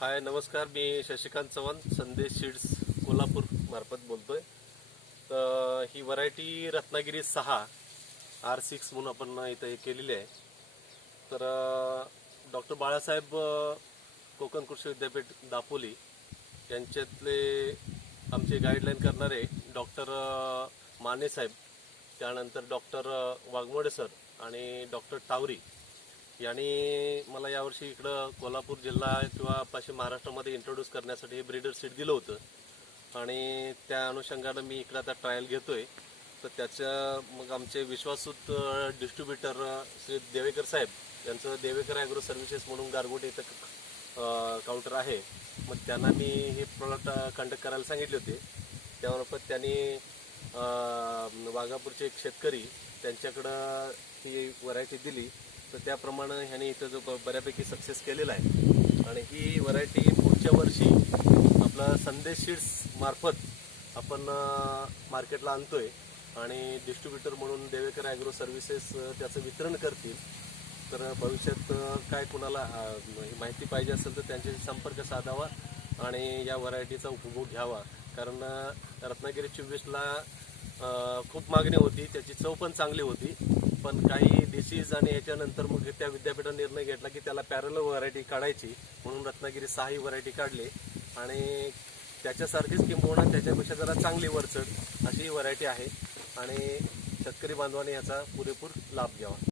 हाय नमस्कार. मी शशिकांत चव्हाण संदेश सीड्स कोल्हापूर मार्फत बोलतोय. तर ही व्हरायटी रत्नागिरी सहा आर सिक्स म्हणून आपण इथं हे केलेली आहे. तर डॉक्टर बाळासाहेब कोकण कृषी विद्यापीठ दापोली यांच्यातले आमचे गाईडलाईन करणारे डॉक्टर माने साहेब त्यानंतर डॉक्टर वाघमोडे सर आणि डॉक्टर तावरी याने मला यावर्षी इकडं कोल्हापूर जिल्हा किंवा पश्चिम महाराष्ट्रामध्ये इंट्रोड्यूस करण्यासाठी हे ब्रीडर सीट दिलं होतं. आणि त्या अनुषंगानं मी इकडं आता ट्रायल घेतोय. तर त्याच्या मग आमचे विश्वासूत डिस्ट्रीब्युटर श्री देवेकर साहेब यांचं देवेकर ॲग्रो सर्व्हिसेस म्हणून गारगोटी इथं काउंटर आहे. मग त्यांना मी हे प्रोडक्ट कंडक्ट करायला सांगितले होते. त्यामार्फत त्यांनी वाघापूरचे एक शेतकरी त्यांच्याकडं ही व्हरायटी दिली. तर त्याप्रमाणे ह्याने इथं जो बऱ्यापैकी सक्सेस केलेला आहे. आणि ही व्हरायटी पुढच्या वर्षी आपला संदेश सीड्स मार्फत आपण मार्केटला आणतोय. आणि डिस्ट्रीब्युटर म्हणून देवेकर ॲग्रो सर्व्हिसेस त्याचं वितरण करतील. तर भविष्यात काय कुणाला माहिती पाहिजे असेल तर त्यांच्याशी संपर्क साधावा आणि या व्हरायटीचा उपभोग घ्यावा. कारण रत्नागिरी चोवीसला खूप मागणी होती. त्याची चव पण चांगली होती. पण काही डिसीज आणि ह्याच्यानंतर मग त्या विद्यापीठाने निर्णय घेतला की त्याला पॅरल व्हरायटी काढायची. म्हणून रत्नागिरी सहा ही व्हरायटी काढली. आणि त्याच्यासारखीच किंबहुना त्याच्यापेक्षा जरा चांगली वरचढ अशी ही व्हरायटी आहे. आणि शेतकरी बांधवाने याचा पुरेपूर लाभ घ्यावा.